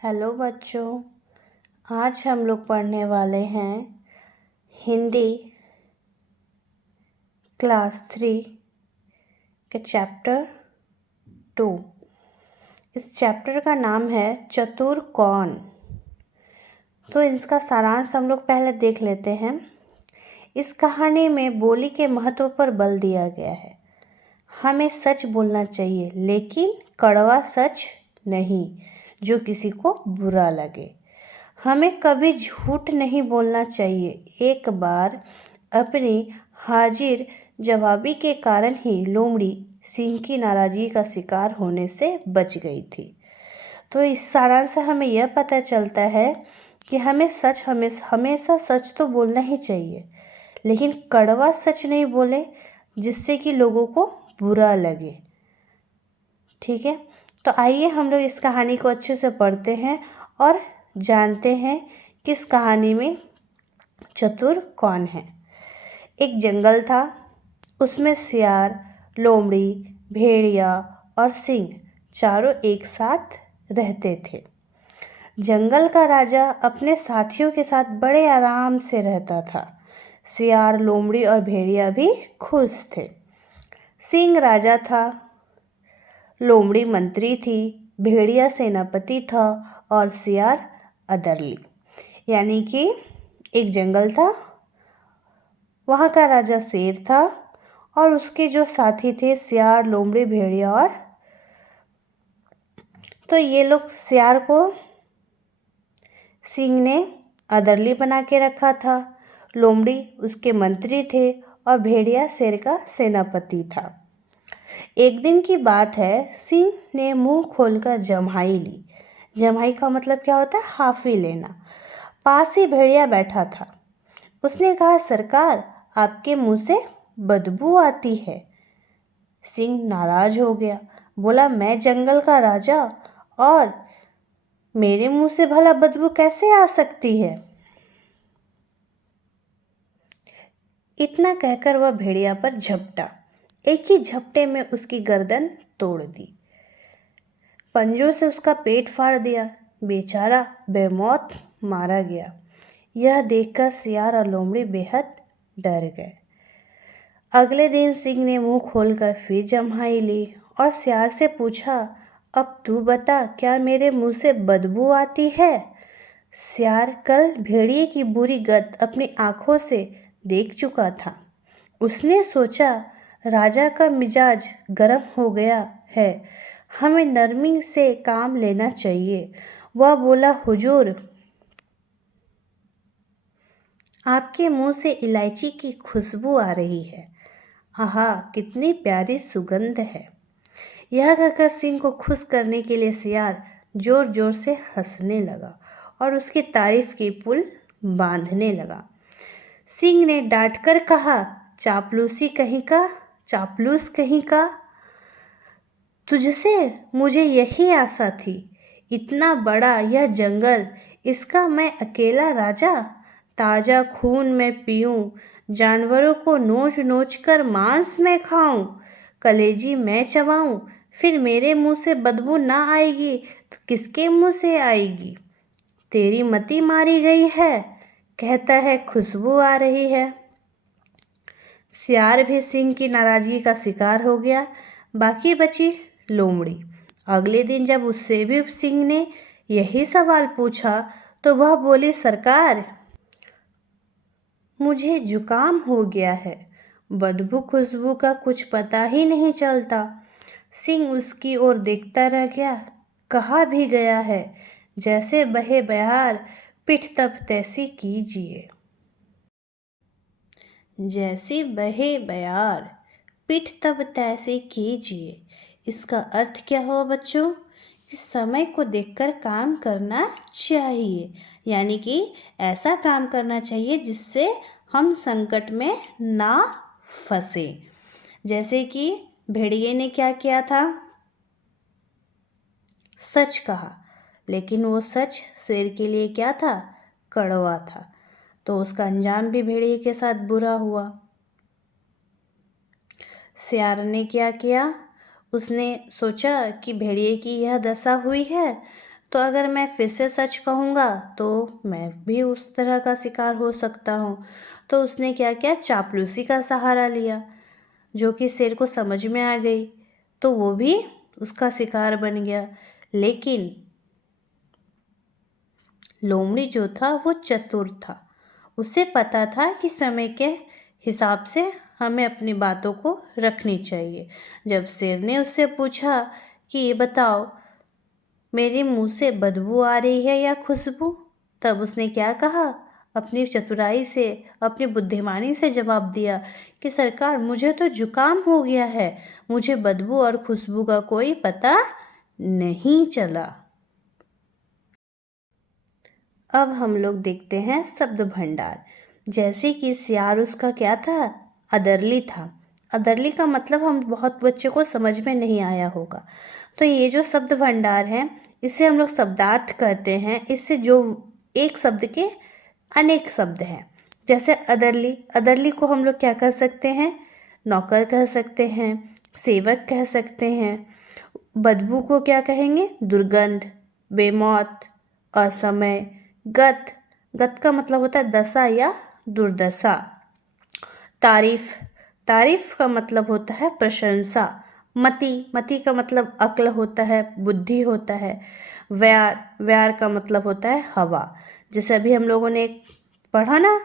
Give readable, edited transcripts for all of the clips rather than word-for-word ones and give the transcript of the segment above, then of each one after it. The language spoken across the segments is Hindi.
हेलो बच्चों, आज हम लोग पढ़ने वाले हैं हिंदी क्लास 3 के चैप्टर 2। इस चैप्टर का नाम है चतुर कौन। तो इसका सारांश हम लोग पहले देख लेते हैं। इस कहानी में बोली के महत्व पर बल दिया गया है। हमें सच बोलना चाहिए, लेकिन कड़वा सच नहीं जो किसी को बुरा लगे। हमें कभी झूठ नहीं बोलना चाहिए। एक बार अपनी हाजिर जवाबी के कारण ही लोमड़ी सिंह की नाराज़गी का शिकार होने से बच गई थी। तो इस सारांश से हमें यह पता चलता है कि हमेशा सच तो बोलना ही चाहिए, लेकिन कड़वा सच नहीं बोले जिससे कि लोगों को बुरा लगे। ठीक है, तो आइए हम लोग इस कहानी को अच्छे से पढ़ते हैं और जानते हैं कि इस कहानी में चतुर कौन है। एक जंगल था, उसमें सियार, लोमड़ी, भेड़िया और सिंह चारों एक साथ रहते थे। जंगल का राजा अपने साथियों के साथ बड़े आराम से रहता था। सियार, लोमड़ी और भेड़िया भी खुश थे। सिंह राजा था, लोमड़ी मंत्री थी, भेड़िया सेनापति था और सियार अदरली। यानी कि एक जंगल था, वहाँ का राजा शेर था और उसके जो साथी थे सियार, लोमड़ी, भेड़िया और तो ये लोग सियार को सिंह ने अदरली बना के रखा था, लोमड़ी उसके मंत्री थे और भेड़िया शेर का सेनापति था। एक दिन की बात है, सिंह ने मुंह खोलकर जम्हाई ली। जम्हाई का मतलब क्या होता है? हाफी लेना। पास ही भेड़िया बैठा था। उसने कहा, सरकार, आपके मुंह से बदबू आती है। सिंह नाराज हो गया, बोला, मैं जंगल का राजा और मेरे मुंह से भला बदबू कैसे आ सकती है? इतना कहकर वह भेड़िया पर झपटा। एक ही झपटे में उसकी गर्दन तोड़ दी, पंजों से उसका पेट फाड़ दिया। बेचारा बेमौत मारा गया। यह देखकर सियार और लोमड़ी बेहद डर गए। अगले दिन सिंह ने मुंह खोलकर फिर जम्हाई ली और सियार से पूछा, अब तू बता, क्या मेरे मुंह से बदबू आती है? सियार कल भेड़िए की बुरी गत अपनी आंखों से देख चुका था। उसने सोचा, राजा का मिजाज गर्म हो गया है, हमें नरमी से काम लेना चाहिए। वह बोला, हुजूर, आपके मुंह से इलायची की खुशबू आ रही है। आहा, कितनी प्यारी सुगंध है। यह कहकर सिंह को खुश करने के लिए सियार जोर जोर से हंसने लगा और उसकी तारीफ की पुल बांधने लगा। सिंह ने डांटकर कहा, चापलूस कहीं का, तुझसे मुझे यही आशा थी। इतना बड़ा यह जंगल, इसका मैं अकेला राजा? ताज़ा खून मैं पीऊँ, जानवरों को नोच नोच कर मांस मैं खाऊं, कलेजी मैं चबाऊं, फिर मेरे मुंह से बदबू ना आएगी तो किसके मुंह से आएगी? तेरी मति मारी गई है, कहता है खुशबू आ रही है। सियार भी सिंह की नाराज़गी का शिकार हो गया। बाकी बची लोमड़ी। अगले दिन जब उससे भी सिंह ने यही सवाल पूछा तो वह बोली, सरकार, मुझे जुकाम हो गया है, बदबू खुशबू का कुछ पता ही नहीं चलता। सिंह उसकी ओर देखता रह गया। कहा भी गया है, जैसे बहे बयार, पिठ तब तैसी कीजिए। जैसी बहे बयार, पिठ तब तैसी कीजिए। इसका अर्थ क्या हुआ बच्चों? कि समय को देखकर काम करना चाहिए, यानी कि ऐसा काम करना चाहिए जिससे हम संकट में ना फंसे। जैसे कि भेड़िए ने क्या किया था? सच कहा, लेकिन वो सच शेर के लिए क्या था? कड़वा था। तो उसका अंजाम भी भेड़िए के साथ बुरा हुआ। सियार ने क्या किया? उसने सोचा कि भेड़िए की यह दशा हुई है तो अगर मैं फिर से सच कहूँगा तो मैं भी उस तरह का शिकार हो सकता हूँ। तो उसने क्या किया, चापलूसी का सहारा लिया, जो कि शेर को समझ में आ गई, तो वो भी उसका शिकार बन गया। लेकिन लोमड़ी जो था वो चतुर था, उसे पता था कि समय के हिसाब से हमें अपनी बातों को रखनी चाहिए। जब शेर ने उससे पूछा कि ये बताओ, मेरे मुंह से बदबू आ रही है या खुशबू, तब उसने क्या कहा, अपनी चतुराई से, अपनी बुद्धिमानी से जवाब दिया कि सरकार, मुझे तो जुकाम हो गया है, मुझे बदबू और खुशबू का कोई पता नहीं चला। अब हम लोग देखते हैं शब्द भंडार। जैसे कि सियार उसका क्या था, अदरली था। अदरली का मतलब हम बहुत बच्चे को समझ में नहीं आया होगा। तो ये जो शब्द भंडार है, इसे हम लोग शब्दार्थ कहते हैं। इससे जो एक शब्द के अनेक शब्द हैं। जैसे अदरली, अदरली को हम लोग क्या कह सकते हैं, नौकर कह सकते हैं, सेवक कह सकते हैं। बदबू को क्या कहेंगे, दुर्गंध, बेमौत, असमय, गत, गत का मतलब होता है दशा या दुर्दशा। तारीफ, तारीफ का मतलब होता है प्रशंसा। मति, मति का मतलब अक्ल होता है, बुद्धि होता है। व्यार, व्यार का मतलब होता है हवा। जैसे अभी हम लोगों ने पढ़ा ना,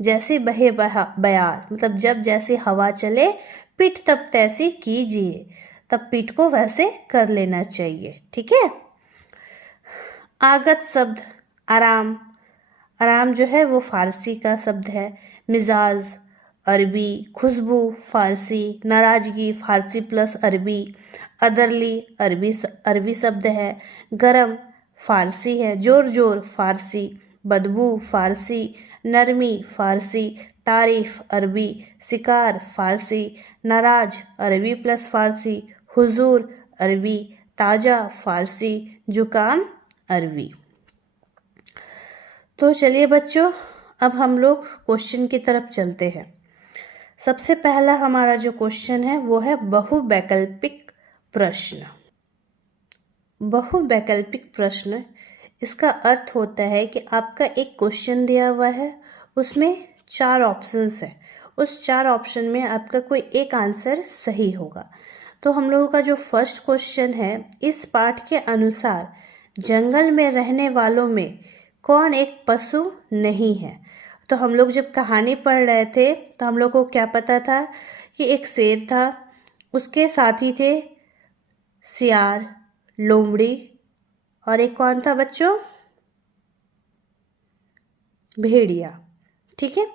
जैसे बहे बयार, मतलब जब जैसी हवा चले, पीठ तब तैसी कीजिए, तब पीठ को वैसे कर लेना चाहिए। ठीक है। आगत शब्द आराम, आराम जो है वो फारसी का शब्द है। मिजाज अरबी, खुशबू फारसी, नाराजगी फारसी प्लस अरबी, अदरली अरबी शब्द है। गरम फारसी है, जोर जोर फारसी, बदबू फारसी, नरमी फारसी, तारीफ अरबी, शिकार फारसी, नाराज अरबी प्लस फारसी, हुजूर अरबी, ताज़ा फारसी, जुकाम अरबी। तो चलिए बच्चों, अब हम लोग क्वेश्चन की तरफ चलते हैं। सबसे पहला हमारा जो क्वेश्चन है वो है बहुवैकल्पिक प्रश्न। बहुवैकल्पिक प्रश्न, इसका अर्थ होता है कि आपका एक क्वेश्चन दिया हुआ है, उसमें 4 ऑप्शंस हैं। उस 4 ऑप्शन में आपका कोई एक आंसर सही होगा। तो हम लोगों का जो फर्स्ट क्वेश्चन है, इस पाठ के अनुसार जंगल में रहने वालों में कौन एक पशु नहीं है। तो हम लोग जब कहानी पढ़ रहे थे तो हम लोग को क्या पता था कि एक शेर था, उसके साथी थे सियार, लोमड़ी, और एक कौन था बच्चों, भेड़िया। ठीक है।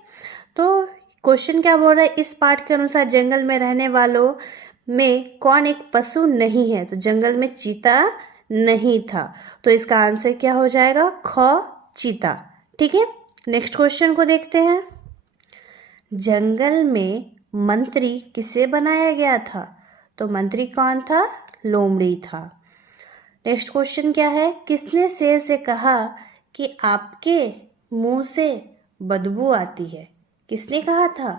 तो क्वेश्चन क्या बोल रहा है, इस पाठ के अनुसार जंगल में रहने वालों में कौन एक पशु नहीं है। तो जंगल में चीता नहीं था, तो इसका आंसर क्या हो जाएगा, ख, चीता। ठीक है। नेक्स्ट क्वेश्चन को देखते हैं। जंगल में मंत्री किसे बनाया गया था। तो मंत्री कौन था, लोमड़ी था। नेक्स्ट क्वेश्चन क्या है, किसने शेर से कहा कि आपके मुंह से बदबू आती है। किसने कहा था,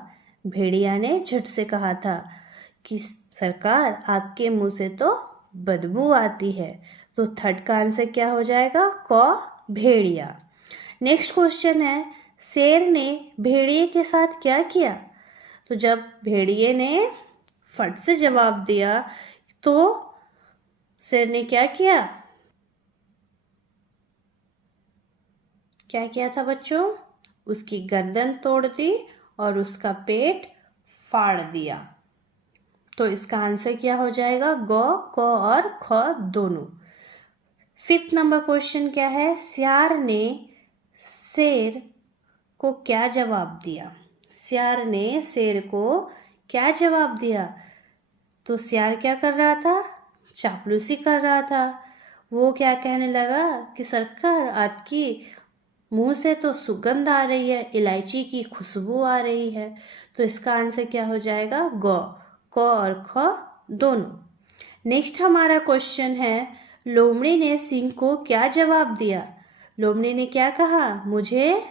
भेड़िया ने झट से कहा था कि सरकार, आपके मुंह से तो बदबू आती है। तो थर्ड का आंसर क्या हो जाएगा, क, भेड़िया। नेक्स्ट क्वेश्चन है, शेर ने भेड़िए के साथ क्या किया। तो जब भेड़िए ने फट से जवाब दिया तो शेर ने क्या किया, क्या किया था बच्चों, उसकी गर्दन तोड़ दी और उसका पेट फाड़ दिया। तो इसका आंसर क्या हो जाएगा, ग, क और ख दोनों। 5th नंबर क्वेश्चन क्या है, सियार ने शेर को क्या जवाब दिया। सियार ने शेर को क्या जवाब दिया। तो सियार क्या कर रहा था, चापलूसी कर रहा था। वो क्या कहने लगा कि सरकार, आपकी मुंह से तो सुगंध आ रही है, इलायची की खुशबू आ रही है। तो इसका आंसर क्या हो जाएगा, ग, क और ख दोनों। नेक्स्ट हमारा क्वेश्चन है, लोमड़ी ने सिंह को क्या जवाब दिया। लोमड़ी ने क्या कहा, मुझे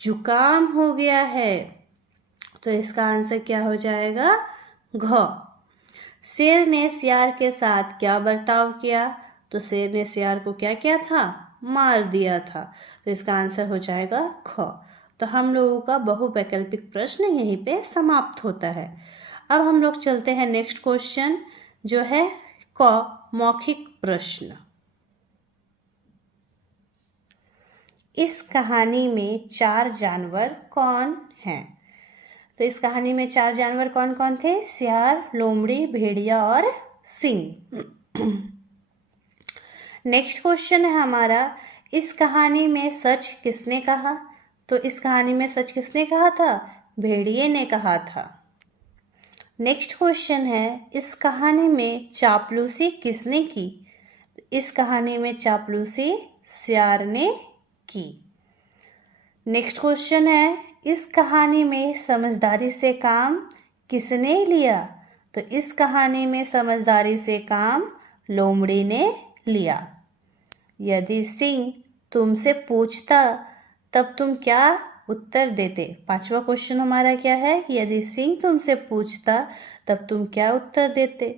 जुकाम हो गया है। तो इसका आंसर क्या हो जाएगा, घ। शेर ने सियार के साथ क्या बर्ताव किया। तो शेर ने सियार को क्या किया था? मार दिया था। तो इसका आंसर हो जाएगा ख। तो हम लोगों का बहुवैकल्पिक प्रश्न यहीं पे समाप्त होता है। अब हम लोग चलते हैं नेक्स्ट क्वेश्चन जो है क, मौखिक प्रश्न। इस कहानी में 4 जानवर कौन हैं? तो इस कहानी में 4 जानवर कौन कौन थे? सियार, लोमड़ी, भेड़िया और सिंह। नेक्स्ट क्वेश्चन है हमारा, इस कहानी में सच किसने कहा? तो इस कहानी में सच किसने कहा था? भेड़िए ने कहा था। नेक्स्ट क्वेश्चन है, इस कहानी में चापलूसी किसने की? इस कहानी में चापलूसी सियार ने की। नेक्स्ट क्वेश्चन है, इस कहानी में समझदारी से काम किसने लिया? तो इस कहानी में समझदारी से काम लोमड़ी ने लिया। यदि सिंह तुमसे पूछता तब तुम क्या उत्तर देते? 5वां क्वेश्चन हमारा क्या है? यदि सिंह तुमसे पूछता तब तुम क्या उत्तर देते?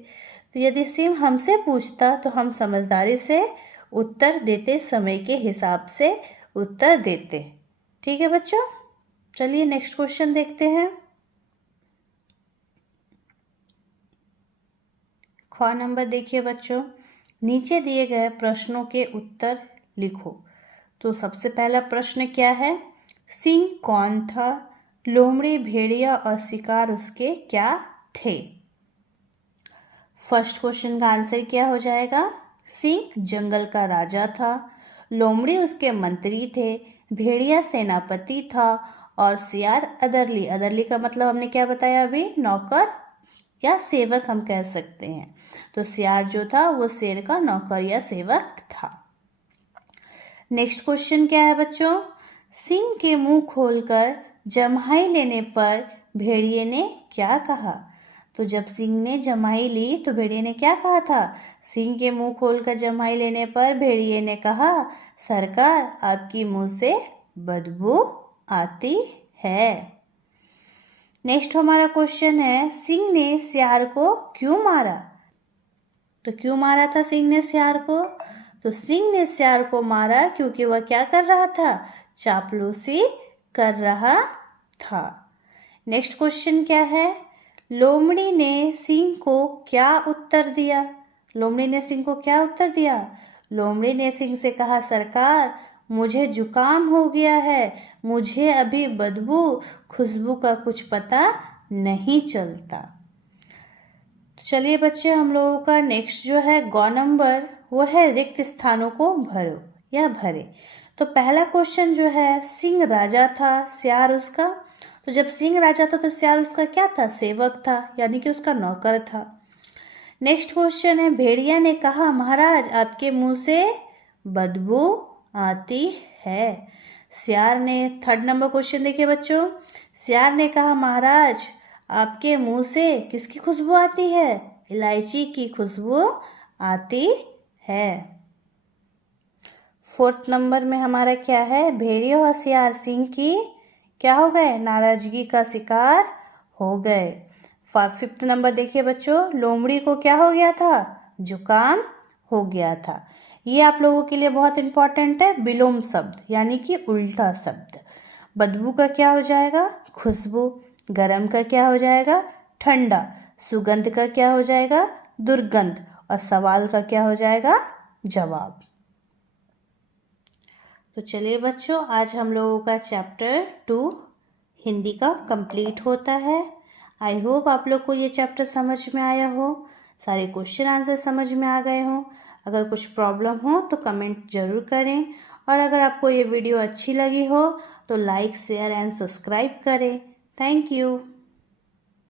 तो यदि सिंह हमसे पूछता तो हम समझदारी से उत्तर देते, समय के हिसाब से उत्तर देते। ठीक है बच्चों, चलिए नेक्स्ट क्वेश्चन देखते हैं। ख नंबर देखिए बच्चों, नीचे दिए गए प्रश्नों के उत्तर लिखो। तो सबसे पहला प्रश्न क्या है? सिंह कौन था? लोमड़ी, भेड़िया और शिकार उसके क्या थे? फर्स्ट क्वेश्चन का आंसर क्या हो जाएगा? सिंह जंगल का राजा था, लोमड़ी उसके मंत्री थे, भेड़िया सेनापति था और सियार अदरली। अदरली का मतलब हमने क्या बताया अभी? नौकर या सेवक हम कह सकते हैं। तो सियार जो था वो शेर का नौकर या सेवक था। नेक्स्ट क्वेश्चन क्या है बच्चों? सिंह के मुंह खोलकर जम्हाई लेने पर भेड़िए ने क्या कहा? तो जब सिंह ने जम्हाई ली तो भेड़िए ने क्या कहा था? सिंह के मुंह खोलकर जम्हाई लेने पर भेड़िए ने कहा, सरकार आपकी मुंह से बदबू आती है। नेक्स्ट हमारा क्वेश्चन है, सिंह ने सियार को क्यों मारा? तो क्यों मारा था सिंह ने सियार को? तो सिंह ने सियार को मारा क्योंकि वह क्या कर रहा था? चापलूसी कर रहा था। नेक्स्ट क्वेश्चन क्या है? लोमड़ी ने सिंह को क्या उत्तर दिया? लोमड़ी ने सिंह को क्या उत्तर दिया? लोमड़ी ने सिंह से कहा, सरकार मुझे जुकाम हो गया है, मुझे अभी बदबू खुशबू का कुछ पता नहीं चलता। चलिए बच्चे, हम लोगों का नेक्स्ट जो है ग नंबर वो है रिक्त स्थानों को भरो या भरे। तो पहला क्वेश्चन जो है, सिंह राजा था, सियार उसका। तो जब सिंह राजा था तो सियार उसका क्या था? सेवक था, यानी कि उसका नौकर था। नेक्स्ट क्वेश्चन है, भेड़िया ने कहा, महाराज आपके मुंह से बदबू आती है। सियार ने, थर्ड नंबर क्वेश्चन देखिए बच्चों, सियार ने कहा, महाराज आपके मुंह से किसकी खुशबू आती है? इलायची की खुशबू आती है। फोर्थ नंबर में हमारा क्या है? भेड़िया और सियार सिंह की क्या हो गए? नाराजगी का शिकार हो गए। फिफ्थ नंबर देखिए बच्चों, लोमड़ी को क्या हो गया था? जुकाम हो गया था। ये आप लोगों के लिए बहुत इंपॉर्टेंट है, विलोम शब्द यानी कि उल्टा शब्द। बदबू का क्या हो जाएगा? खुशबू। गरम का क्या हो जाएगा? ठंडा। सुगंध का क्या हो जाएगा? दुर्गंध। और सवाल का क्या हो जाएगा? जवाब। तो चलिए बच्चों, आज हम लोगों का चैप्टर 2 हिंदी का कंप्लीट होता है। आई होप आप लोग को ये चैप्टर समझ में आया हो, सारे क्वेश्चन आंसर समझ में आ गए हों। अगर कुछ प्रॉब्लम हो तो कमेंट ज़रूर करें, और अगर आपको ये वीडियो अच्छी लगी हो तो लाइक, शेयर एंड सब्सक्राइब करें। Thank you.